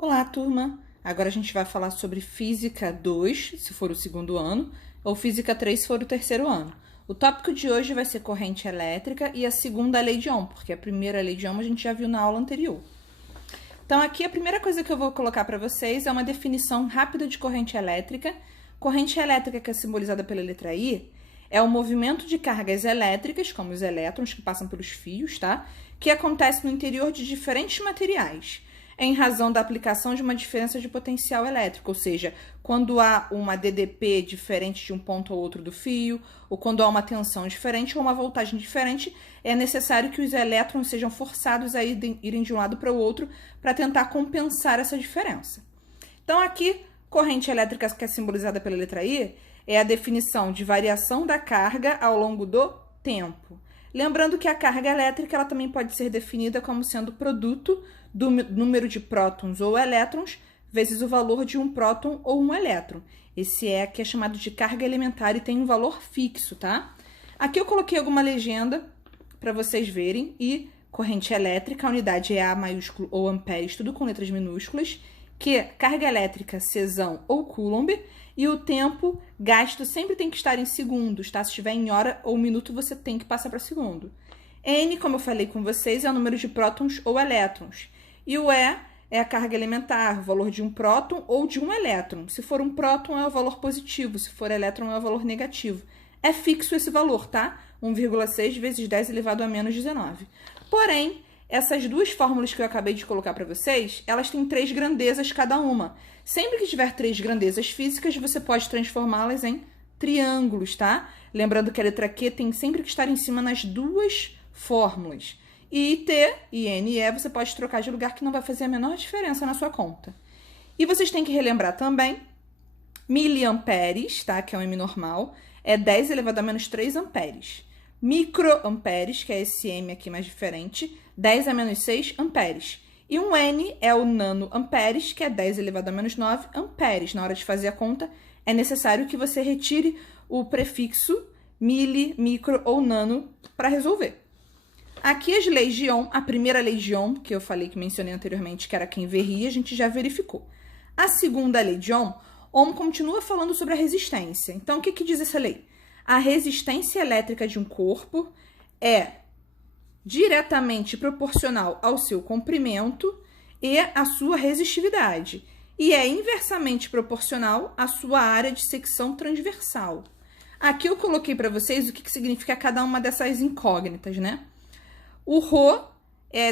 Olá, turma! Agora a gente vai falar sobre Física 2, se for o segundo ano, ou Física 3, se for o terceiro ano. O tópico de hoje vai ser corrente elétrica e a segunda lei de Ohm, porque a primeira lei de Ohm a gente já viu na aula anterior. Então, aqui a primeira coisa que eu vou colocar para vocês é uma definição rápida de corrente elétrica. Corrente elétrica, que é simbolizada pela letra I, é o movimento de cargas elétricas, como os elétrons que passam pelos fios, tá? Que acontece no interior de diferentes materiais, em razão da aplicação de uma diferença de potencial elétrico, ou seja, quando há uma DDP diferente de um ponto ou outro do fio, ou quando há uma tensão diferente ou uma voltagem diferente, é necessário que os elétrons sejam forçados a irem de um lado para o outro para tentar compensar essa diferença. Então, aqui, corrente elétrica, que é simbolizada pela letra I, é a definição de variação da carga ao longo do tempo. Lembrando que a carga elétrica ela também pode ser definida como sendo produto do número de prótons ou elétrons vezes o valor de um próton ou um elétron. Esse aqui é chamado de carga elementar e tem um valor fixo, tá? Aqui eu coloquei alguma legenda para vocês verem. E corrente elétrica, a unidade é A maiúsculo ou amperes, tudo com letras minúsculas. Que carga elétrica, Cesão ou Coulomb. E o tempo gasto sempre tem que estar em segundos, tá? Se estiver em hora ou minuto, você tem que passar para segundo. N, como eu falei com vocês, é o número de prótons ou elétrons. E o E é a carga elementar, o valor de um próton ou de um elétron. Se for um próton, é o valor positivo. Se for elétron, é o valor negativo. É fixo esse valor, tá? 1,6 vezes 10 elevado a menos 19. Porém, essas duas fórmulas que eu acabei de colocar para vocês, elas têm 3 grandezas cada uma. Sempre que tiver 3 grandezas físicas, você pode transformá-las em triângulos, tá? Lembrando que a letra Q tem sempre que estar em cima nas duas fórmulas. E T e N e E você pode trocar de lugar, que não vai fazer a menor diferença na sua conta. E vocês têm que relembrar também, miliamperes, tá? Que é um M normal, é 10 elevado a menos 3 amperes. Microamperes, que é esse M aqui mais diferente, 10 a menos 6 amperes. E um N é o nanoamperes, que é 10 elevado a menos 9 amperes. Na hora de fazer a conta, é necessário que você retire o prefixo mili, micro ou nano para resolver. Aqui as leis de Ohm, a primeira lei de Ohm, que eu falei, que mencionei anteriormente, que era quem verria, a gente já verificou. A segunda lei de Ohm, Ohm continua falando sobre a resistência. Então, o que diz essa lei? A resistência elétrica de um corpo é diretamente proporcional ao seu comprimento e à sua resistividade, e é inversamente proporcional à sua área de secção transversal. Aqui eu coloquei para vocês o que significa cada uma dessas incógnitas, né? O Rho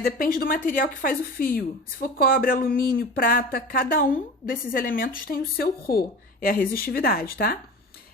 depende do material que faz o fio. Se for cobre, alumínio, prata, cada um desses elementos tem o seu Rho, é a resistividade, tá?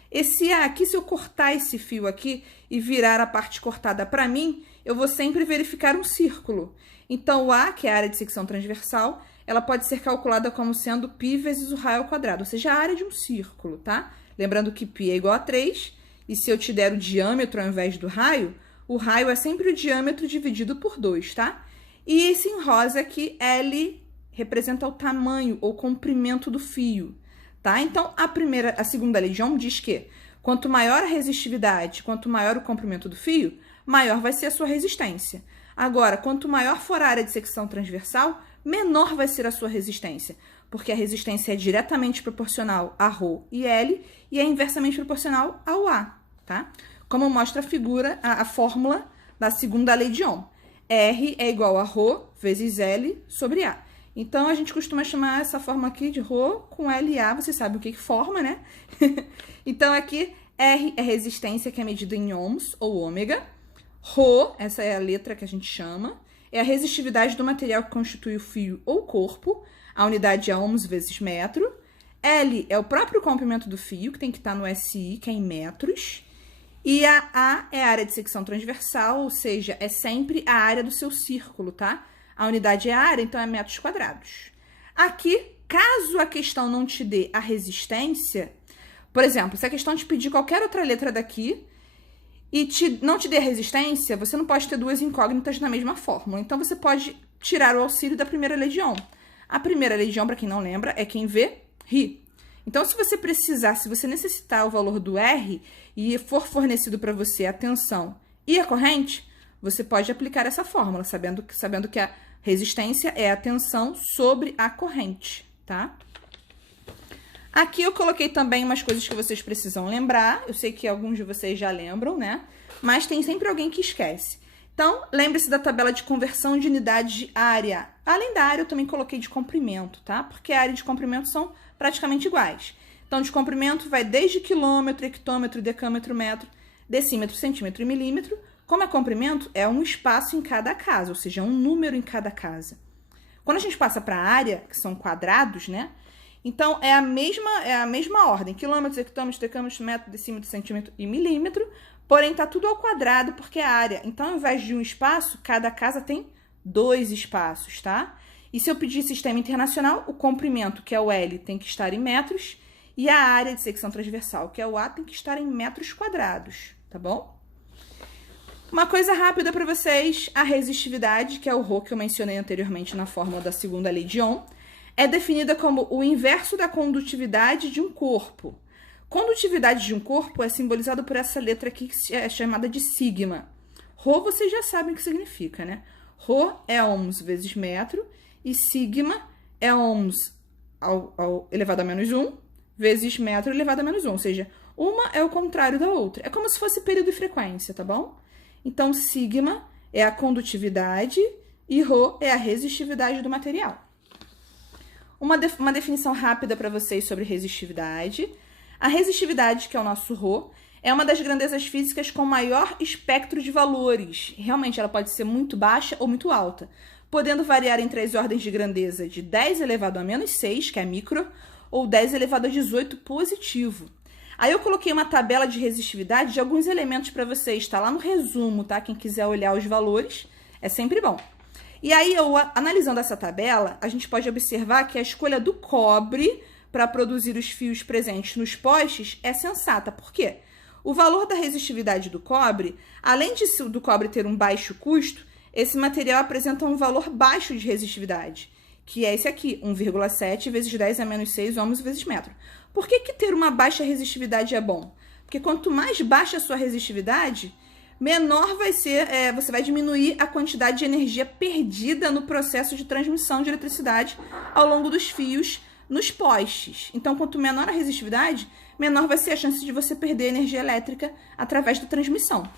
Esse A aqui, se eu cortar esse fio aqui e virar a parte cortada para mim, eu vou sempre verificar um círculo. Então, o A, que é a área de secção transversal, ela pode ser calculada como sendo π vezes o raio ao quadrado, ou seja, a área de um círculo, tá? Lembrando que π é igual a 3, e se eu te der o diâmetro ao invés do raio, o raio é sempre o diâmetro dividido por 2, tá? E esse em rosa aqui, L, representa o tamanho ou comprimento do fio. Tá? Então, a segunda lei de Ohm diz que quanto maior a resistividade, quanto maior o comprimento do fio, maior vai ser a sua resistência. Agora, quanto maior for a área de secção transversal, menor vai ser a sua resistência, porque a resistência é diretamente proporcional a Rho e L e é inversamente proporcional ao A, tá? Como mostra a figura, a fórmula da segunda lei de Ohm. R é igual a Rho vezes L sobre A. Então, a gente costuma chamar essa forma aqui de Rho com LA, você sabe o que forma, né? Então, aqui, R é resistência, que é medida em ohms, ou ômega. Rho, essa é a letra que a gente chama, é a resistividade do material que constitui o fio ou corpo, a unidade é ohms vezes metro. L é o próprio comprimento do fio, que tem que estar no SI, que é em metros. E a A é a área de secção transversal, ou seja, é sempre a área do seu círculo, tá? A unidade é a área, então é metros quadrados. Aqui, caso a questão não te dê a resistência, por exemplo, se a questão te pedir qualquer outra letra daqui e não te dê a resistência, você não pode ter duas incógnitas na mesma fórmula. Então, você pode tirar o auxílio da primeira lei de Ohm. A primeira lei de Ohm, para quem não lembra, é quem vê, ri. Então, se você necessitar o valor do R e for fornecido para você a tensão e a corrente, você pode aplicar essa fórmula, sabendo que a Resistência é a tensão sobre a corrente, tá? Aqui eu coloquei também umas coisas que vocês precisam lembrar. Eu sei que alguns de vocês já lembram, né? Mas tem sempre alguém que esquece. Então, lembre-se da tabela de conversão de unidades de área. Além da área, eu também coloquei de comprimento, tá? Porque a área e de comprimento são praticamente iguais. Então, de comprimento vai desde quilômetro, hectômetro, decâmetro, metro, decímetro, centímetro e milímetro. Como é comprimento, é um espaço em cada casa, ou seja, um número em cada casa. Quando a gente passa para a área, que são quadrados, né? Então, é a mesma ordem. Quilômetros, hectômetros, decâmetros, metro, decímetro, centímetro e milímetro. Porém, tá tudo ao quadrado porque é área. Então, ao invés de um espaço, cada casa tem 2 espaços, tá? E se eu pedir sistema internacional, o comprimento, que é o L, tem que estar em metros. E a área de secção transversal, que é o A, tem que estar em metros quadrados, tá bom? Uma coisa rápida para vocês, a resistividade, que é o Rho que eu mencionei anteriormente na fórmula da segunda lei de Ohm, é definida como o inverso da condutividade de um corpo. Condutividade de um corpo é simbolizado por essa letra aqui, que é chamada de sigma. Rho vocês já sabem o que significa, né? Rho é ohms vezes metro e sigma é ohms ao elevado a menos 1 vezes metro elevado a menos 1. Ou seja, uma é o contrário da outra. É como se fosse período e frequência, tá bom? Então, sigma é a condutividade e Rho é a resistividade do material. Uma definição rápida para vocês sobre resistividade. A resistividade, que é o nosso Rho, é uma das grandezas físicas com maior espectro de valores. Realmente, ela pode ser muito baixa ou muito alta, podendo variar entre as ordens de grandeza de 10 elevado a menos 6, que é micro, ou 10 elevado a 18 positivo. Aí eu coloquei uma tabela de resistividade de alguns elementos para vocês, tá lá no resumo, tá? Quem quiser olhar os valores, é sempre bom. E aí, analisando essa tabela, a gente pode observar que a escolha do cobre para produzir os fios presentes nos postes é sensata. Por quê? O valor da resistividade do cobre, além do cobre ter um baixo custo, esse material apresenta um valor baixo de resistividade, que é esse aqui, 1,7 vezes 10 a menos 6 ohms vezes metro. Por que ter uma baixa resistividade é bom? Porque quanto mais baixa a sua resistividade, menor vai ser, você vai diminuir a quantidade de energia perdida no processo de transmissão de eletricidade ao longo dos fios nos postes. Então, quanto menor a resistividade, menor vai ser a chance de você perder energia elétrica através da transmissão.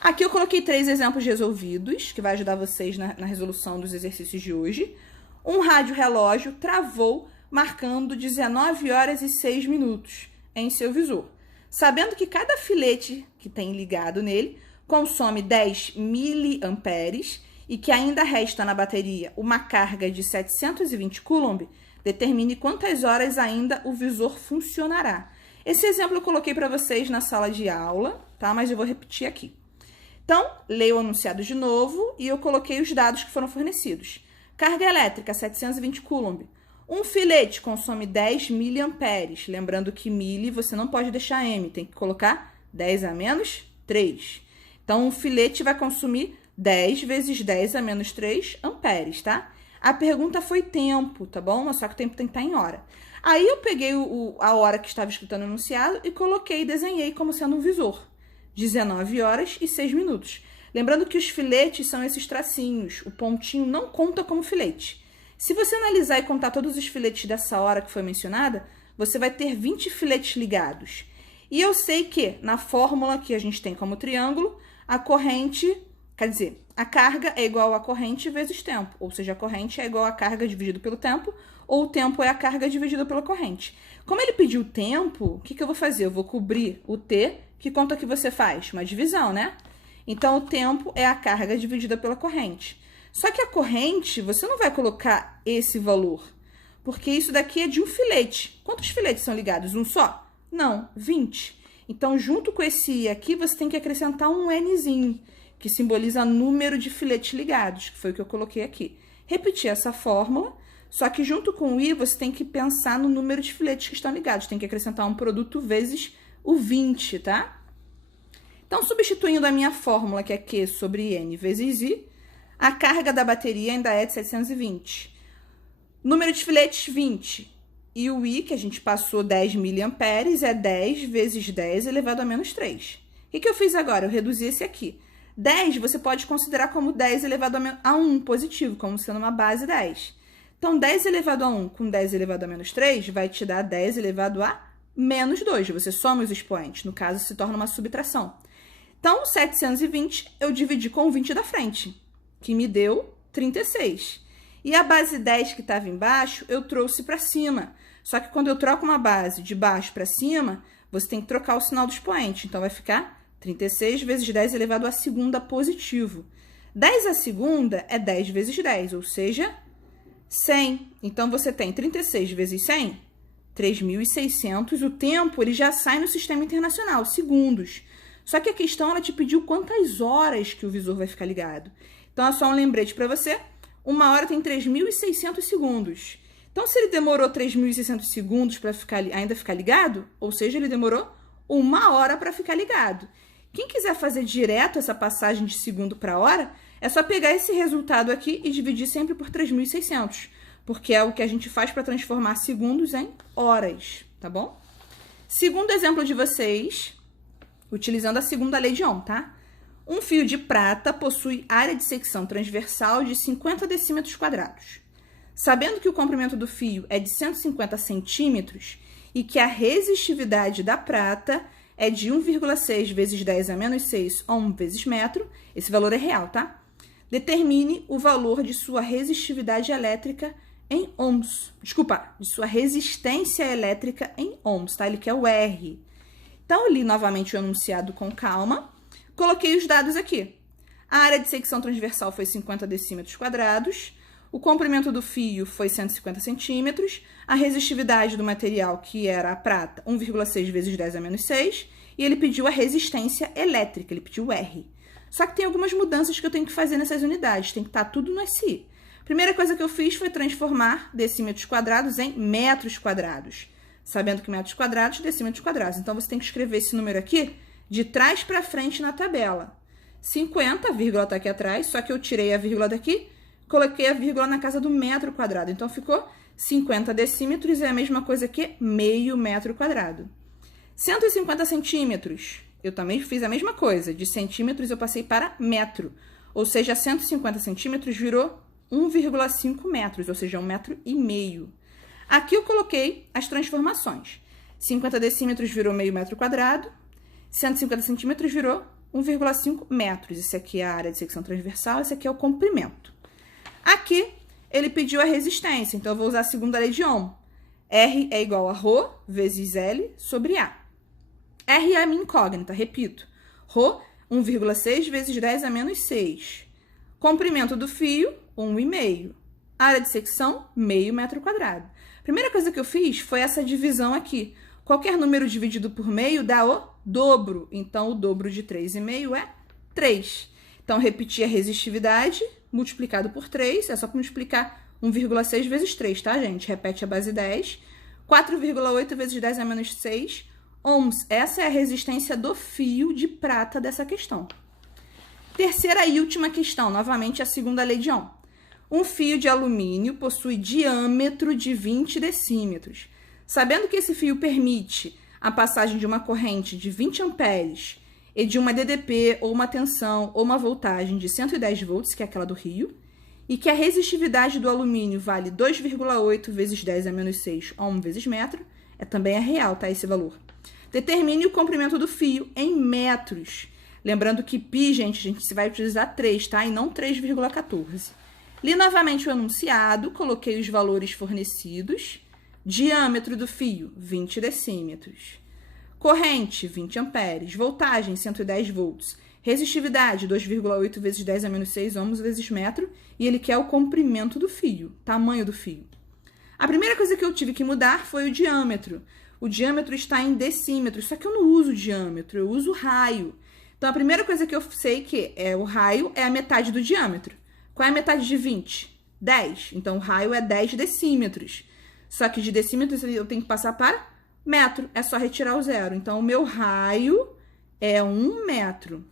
Aqui eu coloquei 3 exemplos resolvidos, que vai ajudar vocês na resolução dos exercícios de hoje. Um rádio relógio travou marcando 19 horas e 6 minutos em seu visor. Sabendo que cada filete que tem ligado nele consome 10 miliamperes e que ainda resta na bateria uma carga de 720 coulomb, determine quantas horas ainda o visor funcionará. Esse exemplo eu coloquei para vocês na sala de aula, tá? Mas eu vou repetir aqui. Então, leio o enunciado de novo e eu coloquei os dados que foram fornecidos. Carga elétrica, 720 coulomb. Um filete consome 10 miliamperes. Lembrando que mili você não pode deixar M, tem que colocar 10 a menos 3. Então, um filete vai consumir 10 vezes 10 a menos 3 amperes, tá? A pergunta foi tempo, tá bom? Só que o tempo tem que estar em hora. Aí eu peguei a hora que estava escrita no enunciado e coloquei, desenhei como sendo um visor. 19 horas e 6 minutos. Lembrando que os filetes são esses tracinhos. O pontinho não conta como filete. Se você analisar e contar todos os filetes dessa hora que foi mencionada, você vai ter 20 filetes ligados. E eu sei que, na fórmula que a gente tem como triângulo, a corrente, quer dizer, a carga é igual a corrente vezes tempo. Ou seja, a corrente é igual a carga dividido pelo tempo, ou o tempo é a carga dividido pela corrente. Como ele pediu o tempo, o que eu vou fazer? Eu vou cobrir o T, que conta que você faz? Uma divisão, né? Então, o tempo é a carga dividida pela corrente. Só que a corrente, você não vai colocar esse valor, porque isso daqui é de um filete. Quantos filetes são ligados? Um só? Não, 20. Então, junto com esse I aqui, você tem que acrescentar um Nzinho, que simboliza número de filetes ligados, que foi o que eu coloquei aqui. Repetir essa fórmula, só que junto com o I, você tem que pensar no número de filetes que estão ligados. Tem que acrescentar um produto vezes o 20, tá? Então, substituindo a minha fórmula, que é Q sobre N vezes I, a carga da bateria ainda é de 720. Número de filetes, 20. E o I, que a gente passou 10 miliamperes, é 10 vezes 10 elevado a menos 3. O que eu fiz agora? Eu reduzi esse aqui. 10 você pode considerar como 10 elevado a 1 positivo, como sendo uma base 10. Então, 10 elevado a 1 com 10 elevado a menos 3 vai te dar 10 elevado a menos 2. Você soma os expoentes, no caso, se torna uma subtração. Então, 720 eu dividi com o 20 da frente, que me deu 36. E a base 10 que estava embaixo, eu trouxe para cima. Só que quando eu troco uma base de baixo para cima, você tem que trocar o sinal do expoente. Então, vai ficar 36 vezes 10 elevado à segunda positivo. 10 à segunda é 10 vezes 10, ou seja, 100. Então, você tem 36 vezes 100, 3.600. O tempo, ele já sai no sistema internacional, segundos. Só que a questão, ela te pediu quantas horas que o visor vai ficar ligado. Então, é só um lembrete para você. Uma hora tem 3.600 segundos. Então, se ele demorou 3.600 segundos para ainda ficar ligado, ou seja, ele demorou 1 hora para ficar ligado. Quem quiser fazer direto essa passagem de segundo para hora, é só pegar esse resultado aqui e dividir sempre por 3.600, porque é o que a gente faz para transformar segundos em horas, tá bom? Segundo exemplo de vocês, utilizando a segunda lei de Ohm, tá? Um fio de prata possui área de secção transversal de 50 decímetros quadrados. Sabendo que o comprimento do fio é de 150 centímetros e que a resistividade da prata é de 1,6 vezes 10 a menos 6 ohm vezes metro, esse valor é real, tá? Determine o valor de sua resistividade elétrica em ohms. Desculpa, de sua resistência elétrica em ohms, tá? Ele quer o R. Então, eu li novamente o enunciado com calma. Coloquei os dados aqui. A área de secção transversal foi 50 decímetros quadrados. O comprimento do fio foi 150 centímetros. A resistividade do material, que era a prata, 1,6 vezes 10 a menos 6. E ele pediu a resistência elétrica, ele pediu R. Só que tem algumas mudanças que eu tenho que fazer nessas unidades. Tem que estar tudo no SI. Primeira coisa que eu fiz foi transformar decímetros quadrados em metros quadrados. Sabendo que metros quadrados, decímetros quadrados. Então, você tem que escrever esse número aqui de trás para frente na tabela. 50, a vírgula está aqui atrás, só que eu tirei a vírgula daqui, coloquei a vírgula na casa do metro quadrado. Então, ficou 50 decímetros, é a mesma coisa que meio metro quadrado. 150 centímetros, eu também fiz a mesma coisa. De centímetros, eu passei para metro. Ou seja, 150 centímetros virou 1,5 metros, ou seja, 1,5 metro. Aqui eu coloquei as transformações. 50 decímetros virou meio metro quadrado. 150 centímetros virou 1,5 metros. Esse aqui é a área de secção transversal, esse aqui é o comprimento. Aqui, ele pediu a resistência, então eu vou usar a segunda lei de Ohm. R é igual a ρ vezes L sobre A. R é a minha incógnita, repito. ρ, 1,6 vezes 10 a menos 6. Comprimento do fio, 1,5. Área de secção, meio metro quadrado. Primeira coisa que eu fiz foi essa divisão aqui. Qualquer número dividido por meio dá o dobro. Então, o dobro de 3,5 é 3. Então, repetir a resistividade multiplicado por 3. É só para multiplicar 1,6 vezes 3, tá, gente? Repete a base 10. 4,8 vezes 10 a menos 6 ohms. Essa é a resistência do fio de prata dessa questão. Terceira e última questão, novamente a segunda lei de Ohm. Um fio de alumínio possui diâmetro de 20 decímetros. Sabendo que esse fio permite a passagem de uma corrente de 20 amperes e de uma DDP ou uma tensão ou uma voltagem de 110 volts, que é aquela do rio, e que a resistividade do alumínio vale 2,8 vezes 10 a menos 6 ohm vezes metro, também é real, tá, esse valor. Determine o comprimento do fio em metros. Lembrando que π, gente, a gente vai utilizar 3, tá? E não 3,14. Li novamente o enunciado, coloquei os valores fornecidos. Diâmetro do fio, 20 decímetros. Corrente, 20 amperes. Voltagem, 110 volts. Resistividade, 2,8 vezes 10 a menos 6 ohms vezes metro. E ele quer o comprimento do fio, tamanho do fio. A primeira coisa que eu tive que mudar foi o diâmetro. O diâmetro está em decímetros, só que eu não uso diâmetro, eu uso raio. Então, a primeira coisa que eu sei que é o raio é a metade do diâmetro. Qual é a metade de 20? 10. Então, o raio é 10 decímetros. Só que de decímetros eu tenho que passar para metro. É só retirar o zero. Então, o meu raio é 1 metro.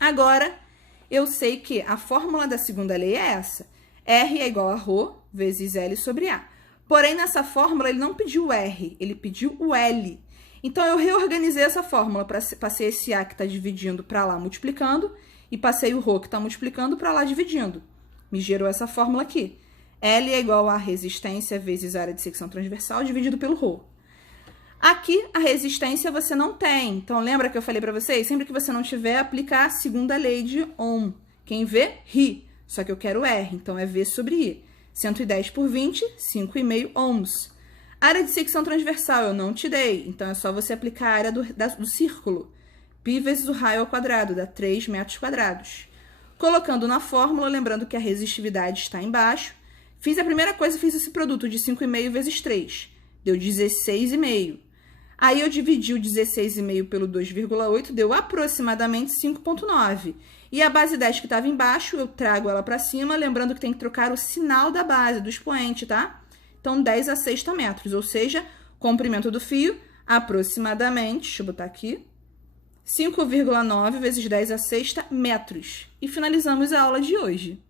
Agora, eu sei que a fórmula da segunda lei é essa. R é igual a ρ vezes L sobre A. Porém, nessa fórmula, ele não pediu o R, ele pediu o L. Então, eu reorganizei essa fórmula para ser esse A que está dividindo para lá, multiplicando, e passei o ρ que está multiplicando para lá dividindo. Me gerou essa fórmula aqui. L é igual a resistência vezes área de secção transversal dividido pelo ρ. Aqui, a resistência você não tem. Então, lembra que eu falei para vocês? Sempre que você não tiver, aplicar a segunda lei de Ohm. Quem vê, ri. Só que eu quero R, então é V sobre I. 110 por 20, 5,5 ohms. Área de secção transversal eu não te dei, então é só você aplicar a área do círculo. Π vezes o raio ao quadrado, dá 3 metros quadrados. Colocando na fórmula, lembrando que a resistividade está embaixo, fiz a primeira coisa, fiz esse produto de 5,5 vezes 3. Deu 16,5. Aí eu dividi o 16,5 pelo 2,8, deu aproximadamente 5,9. E a base 10 que estava embaixo, eu trago ela para cima, lembrando que tem que trocar o sinal da base, do expoente, tá? Então, 10 a sexta metros, ou seja, comprimento do fio, aproximadamente, deixa eu botar aqui, 5,9 vezes 10 a sexta metros. E finalizamos a aula de hoje.